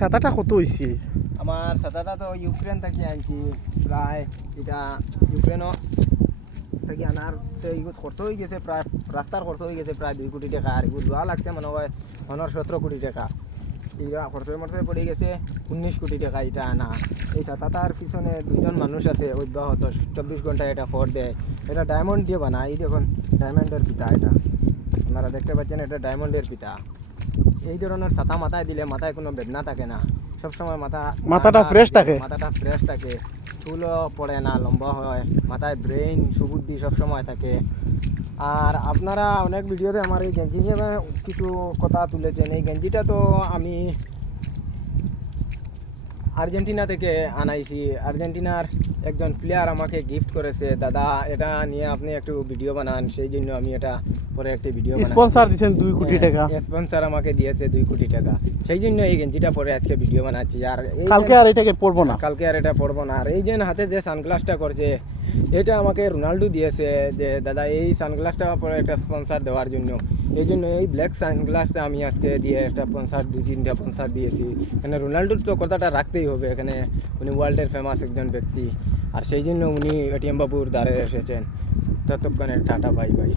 ছাতাটা কত হয়েছে আমার সাদাটা তো ইউক্রেন থেকে আনছি, প্রায় এটা ইউক্রেনও থেকে আনার তো খরচ হয়ে গেছে, প্রায় রাস্তার খরচ হয়ে গেছে, প্রায় দুই কোটি টাকা। আর এগুলো লোয়া লাগছে মনে হয় পনেরো সতেরো কোটি টাকা। এইটা খরচ মরচে পড়ে গেছে উনিশ কোটি টাকা এটা আনা। এই ছাতাটার পিছনে দুইজন মানুষ আছে অব্যাহত চব্বিশ ঘণ্টা এটা ফোর দেয়। এটা ডায়মন্ড দিয়ে বানায়, এই দেখুন ডায়মন্ডের পিতা এটা। আপনারা দেখতে পাচ্ছেন, এটা ডায়মন্ডের পিতা এই ধরনের ছাতা মাথায় দিলে মাথায় কোনো বেদনা থাকে না। সবসময় মাথা মাথাটা ফ্রেশ থাকে। মাথাটা ফ্রেশ থাকে। চুলও পড়ে না লম্বা হয়। মাথায় ব্রেইন সুবুদ্ধি সবসময় থাকে। আর আপনারা অনেক ভিডিওতে আমার এই গেঞ্জি নিয়ে কিছু কথা তুলেছেন। এই গেঞ্জিটা তো আমি আর্জেন্টিনা থেকে আনাইছি। আর্জেন্টিনার একজন প্লেয়ার আমাকে গিফট করেছে। দাদা এটা নিয়ে আপনি একটু ভিডিও বানান। সেই জন্য আমি এটা পরে একটি ভিডিও স্পন্সর দিয়েছেন দুই কোটি টাকা। স্পন্সর আমাকে দিয়েছে দুই কোটি টাকা। সেই জন্য এই গেঞ্জিটা পরে আজকে ভিডিও বানাচ্ছি। আর কালকে আর এটাকে পড়ব না। কালকে আর এটা পরবো না। আর এই যে হাতে যে সানগ্লাসটা করছে এটা আমাকে রোনাল্ডো দিয়েছে যে দাদা এই সানগ্লাসটা পরে একটা স্পন্সার দেওয়ার জন্য। এই জন্য এই ব্ল্যাক সানগ্লাসটা আমি আজকে দিয়ে একটা স্পন্সার দু তিনটা স্পন্সার দিয়েছি। এখানে রোনাল্ডোর তো কথাটা রাখতেই হবে, এখানে উনি ওয়ার্ল্ডের ফেমাস একজন ব্যক্তি। আর সেই জন্য উনি এটিএম বাবুর দ্বারে এসেছেন। ততক্ষণে টাটা বাই বাই